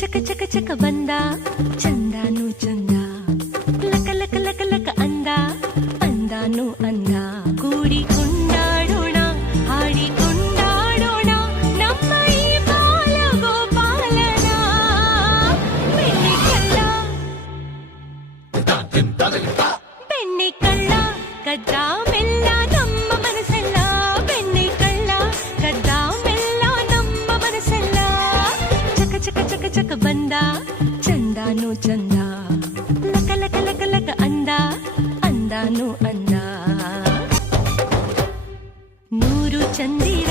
ಚಕ ಚಕ ಚಕ ಬಂದ ಚಂದಾನು ಚಂದ ಲಕ ಲಕ ಲಕ ಲಕ ಅಂದ ಅಂದಾನು ಅಂದ ಕೂಡಿ ಕೊಂಡಾಡೋಣ ಹಾಡಿ ಕೊಂಡಾಡೋಣ ನಮ್ಮ ಈ ಬಾಲ ಗೋಪಾಲನ ಬೆಣ್ಣೆ ಕಳ್ಳ ಬೆಣ್ಣೆ ಕಳ್ಳ ಕದ್ದ ಮೆಲ್ಲ ನಮ್ಮ ಮನಸ್ಸೆಲ್ಲ ಬೆಣ್ಣೆ ಕಳ್ಳ ಕದ್ದ ಮೆಲ್ಲ ನಮ್ಮ ಮನಸ್ಸೆಲ್ಲ ಚಕ ಚಕ ಚಕ ಚಕ ಬಂದ ಚಂದಾನು ಚಂದ ಲಕ ಲಕ ಲಕ ಲಕ ಅಂದ ಅಂದಾನು ಅಂದ ನೂರು ಚಂದಿರ